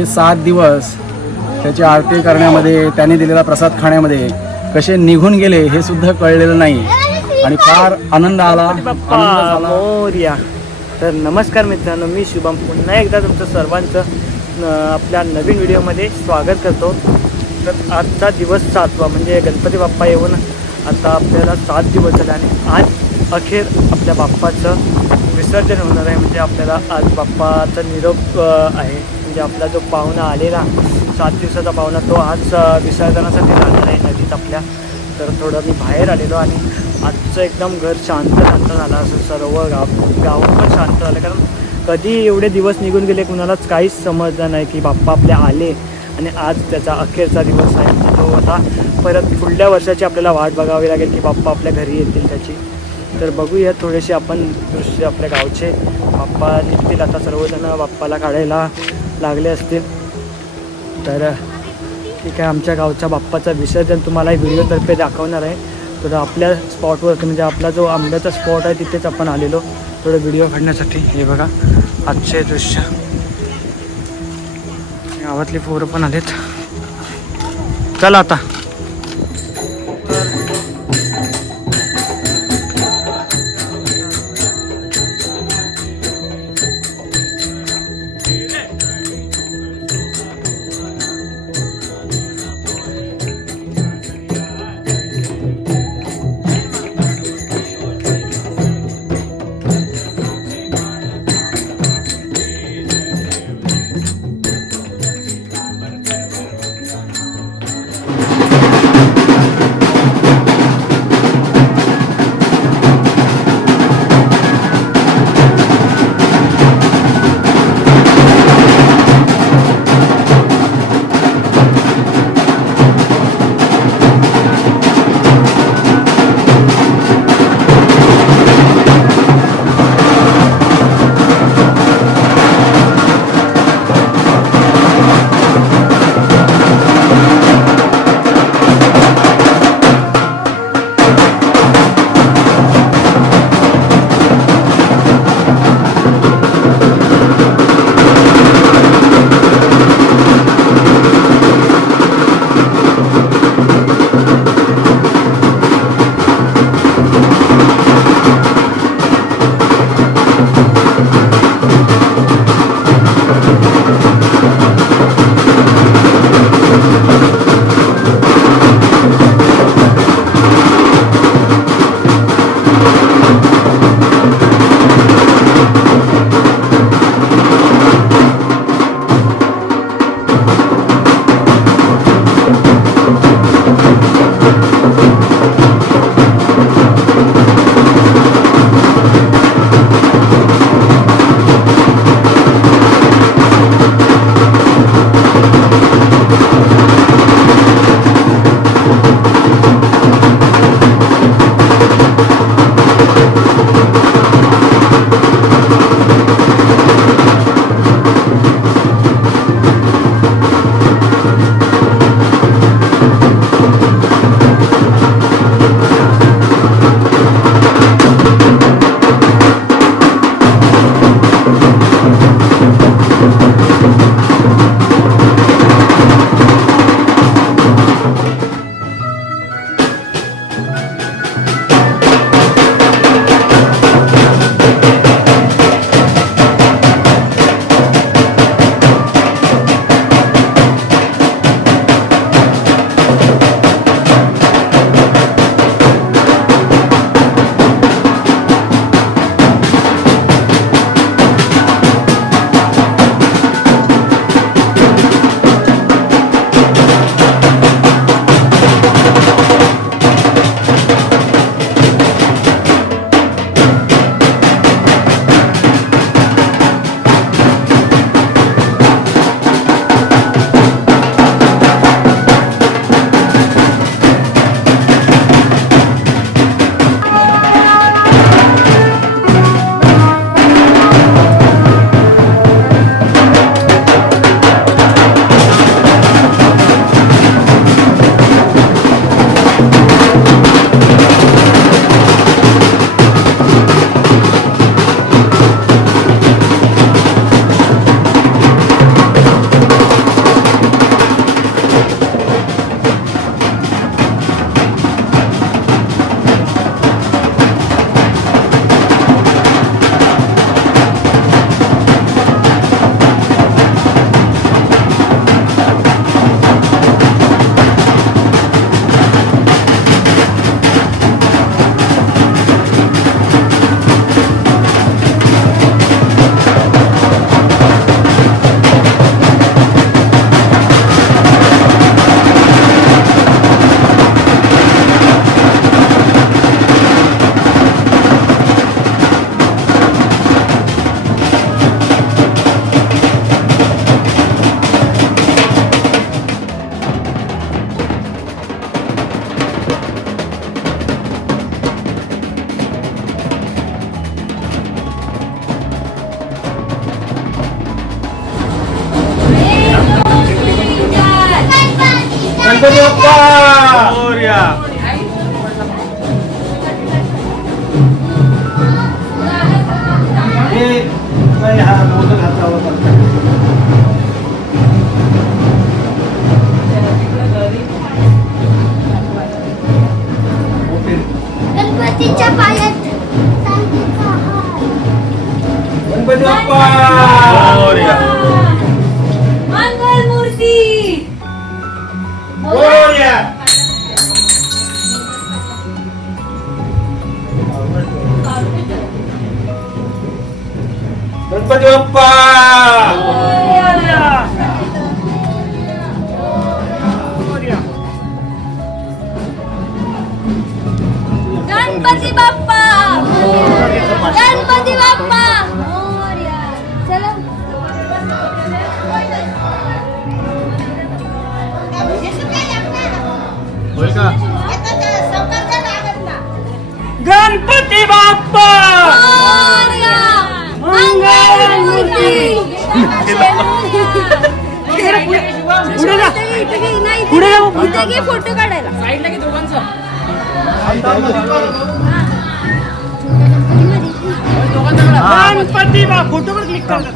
हे 7 दिवस त्याची आरती करण्यामध्ये, त्याने दिलेला प्रसाद खाण्यामध्ये कसे निघून गेले हे सुद्धा कळलेलं नाही आणि फार आनंद आला. मोरया. तर नमस्कार मित्रांनो, मी शुभम पुन्हा एकदा तुमचं सर्वांचं आपल्या नवीन व्हिडिओमध्ये स्वागत करतो. तर आजचा दिवस 7वा म्हणजे गणपती बाप्पा येऊन आता आपल्याला 7 दिवस झाले आणि आज अखेर आपल्या बाप्पाचं विसर्जन होणार आहे. म्हणजे आपल्याला आज बाप्पाचा निरोप आहे. म्हणजे आपला जो पाहुणा आलेला 7 दिवसाचा पाहुणा तो आज विसर्जनासाठी जाणार आहे नदीत आपल्या. तर थोडं मी बाहेर आलेलो आणि आजचं एकदम घर शांत झालं. असं सर्व गाव पण शांत झालं, कारण कधी एवढे दिवस निघून गेले कुणालाच काहीच समजलं नाही की बाप्पा आपले आले आणि आज त्याचा अखेरचा दिवस आहे. तो आता परत पुढल्या वर्षाची आपल्याला वाट बघावी लागेल की बाप्पा आपल्या घरी येतील त्याची. तर बघूया थोडेसे आपण दृश्य आपल्या गावचे. बाप्पा निघतील आता, सर्वजण बाप्पाला काढायला लागले असतील. तर ठीक आहे, आमच्या गावच्या बाप्पाचं विसर्जन तुम्हाला व्हिडिओतर्फे दाखवणार आहे. तर आपल्या स्पॉटवर म्हणजे आपला जो आंब्याचा स्पॉट आहे तिथेच आपण आलेलो थोडं व्हिडिओ काढण्यासाठी. हे बघा आजचे दृश्य, गावातली पोरं पण आलेत. चला आता गणपती बाप्पा मोरया. हा मोदक हातावर गणपतीच्या पायात चांदीचा हार. गणपती बाप्पा मोरया. मंगल मूर्ती. मोरया. गणपती बाप्पा मोरया. मोरया. गणपती बाप्पा. गणपती बाप्पा. मोरया. चला. होय का गणपती बाप्पा. मोरया. मंगल मूर्ती. पुढे जा. पुढे जा. फोटो काढायला. गणपती बाप्पा. फोटोवर क्लिक करतात.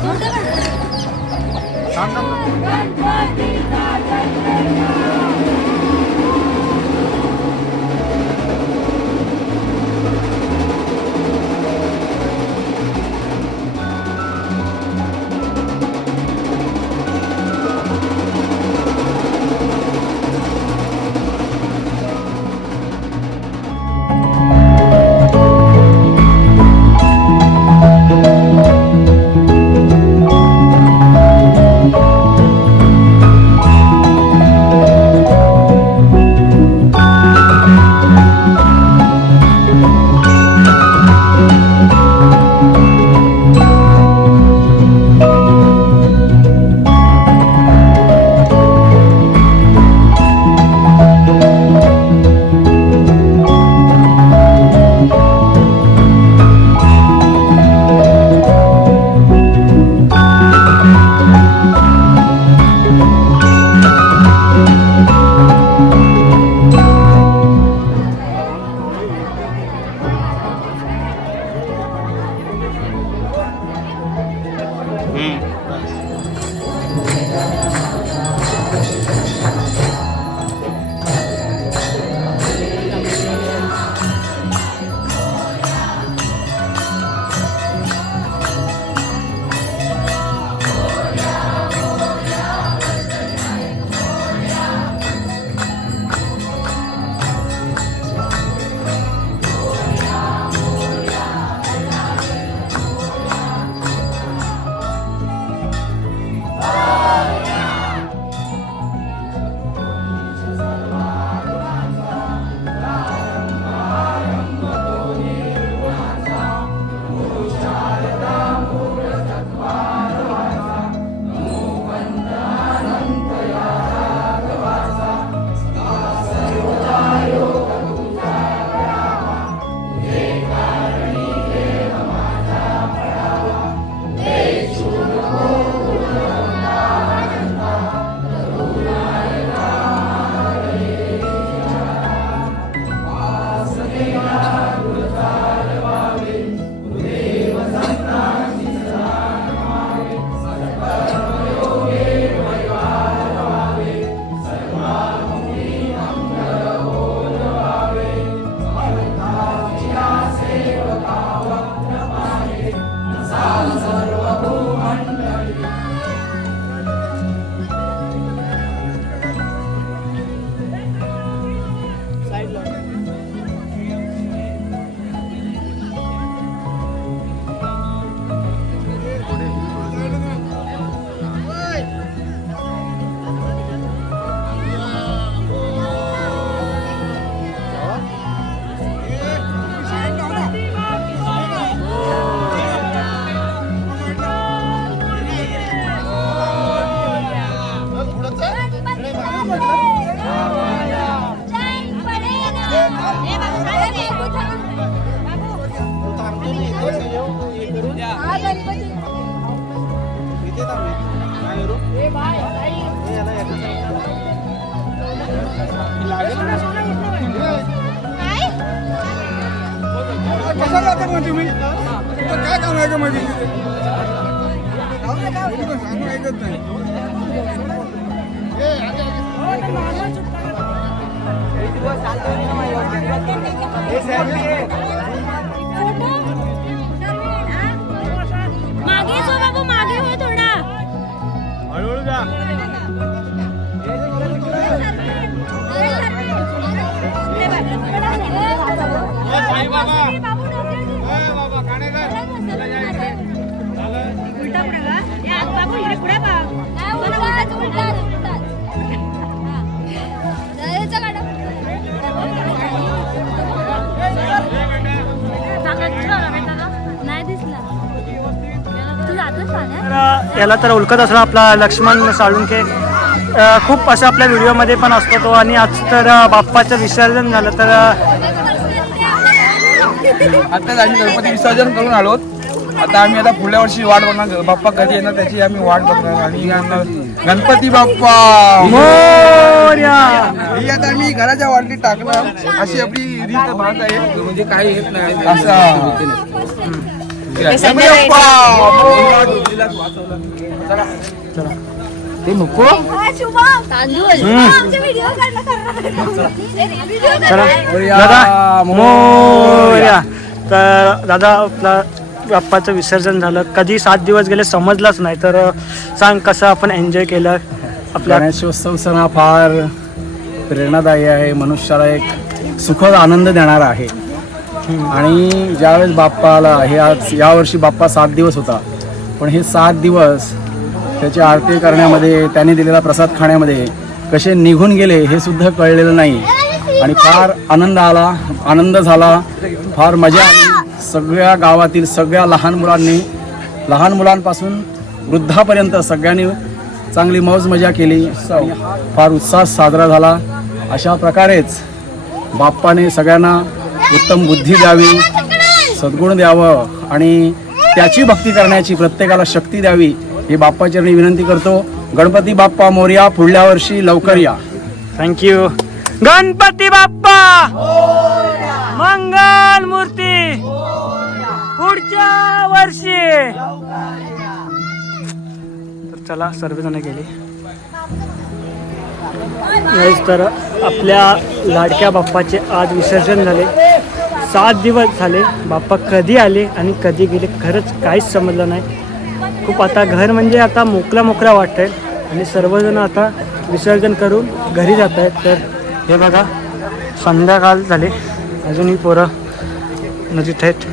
मागे सो बाबू मागे हो थोडा हळूहळू जा. नाही दिसला तू जातोस पाण्यात? तर याला तर ओळखत असला आपला लक्ष्मण साळुंखे. खूप असं आपल्या व्हिडिओमध्ये पण असतो तो. आणि आज तर बाप्पाचं विसर्जन झालं. तर आताच आम्ही गणपती विसर्जन करून आलो. आता आम्ही आता पुढल्या वर्षी वाट बघणार, बाप्पा कधी येणार त्याची आम्ही वाट बघणार. आणि आता गणपती बाप्पा मोरया. ही आता आम्ही घराच्या वाटली टाकणार, अशी आपली रीत भाग आहे. म्हणजे काही येत नाही असं. गणपती बाप्पा. ते नको. तांदूळ आमचे व्हिडिओ चला दादा मोरया. तर दादा आपला बाप्पाचं विसर्जन झालं. कधी 7 दिवस गेले समजलंच नाही. तर सांग कसं आपण एन्जॉय केलं आपल्या. गणेशोत्सव सण हा फार प्रेरणादायी आहे, मनुष्याला एक सुखद आनंद देणारा आहे. आणि ज्यावेळेस बाप्पाला हे आज यावर्षी बाप्पा 7 दिवस होता, पण हे 7 दिवस त्याची आरती करण्यामध्ये, त्याने दिलेला प्रसाद खाण्यामध्ये कसे निघून गेले हे सुद्धा कळलेलं नाही. आणि फार आनंद झाला, फार मजा आली. सगळ्या गावातील सगळ्या लहान मुलांपासून वृद्धापर्यंत सगळ्यांनी चांगली मौज मजा केली. फार उत्साह साजरा झाला. अशा प्रकारेच बाप्पाने सगळ्यांना उत्तम बुद्धी द्यावी, सद्गुण द्यावं आणि त्याची भक्ती करण्याची प्रत्येकाला शक्ती द्यावी ही बाप्पाचरणी विनंती करतो. गणपती बाप्पा मोरया. पुढल्या वर्षी लवकर या. थँक्यू. गणपती बाप्पा मंगल मूर्ती पुढच्या वर्षी. तर चला सर्वजण गेले. तर आपल्या लाडक्या बाप्पाचे आज विसर्जन झाले. 7 दिवस झाले. बाप्पा कधी आले आणि कधी गेले खरंच काहीच समजलं नाही. खूप आता घर म्हणजे आता मोकळा वाटतंय. आणि सर्वजण आता विसर्जन करून घरी जात आहेत. तर हे बघा संध्याकाळ झाले, अजूनही पोरं नदीत आहेत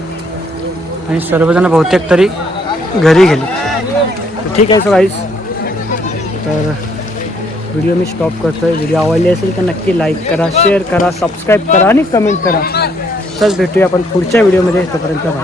आणि सर्वजण बहुतेक तरी घरी गेले. तर ठीक आहे सो गाईज, तर व्हिडिओ मी स्टॉप करतो आहे. व्हिडिओ आवडली असेल तर नक्की लाईक करा, शेअर करा, सबस्क्राईब करा आणि कमेंट करा. तर भेटूया आपण पुढच्या व्हिडिओमध्ये. तोपर्यंत बाय.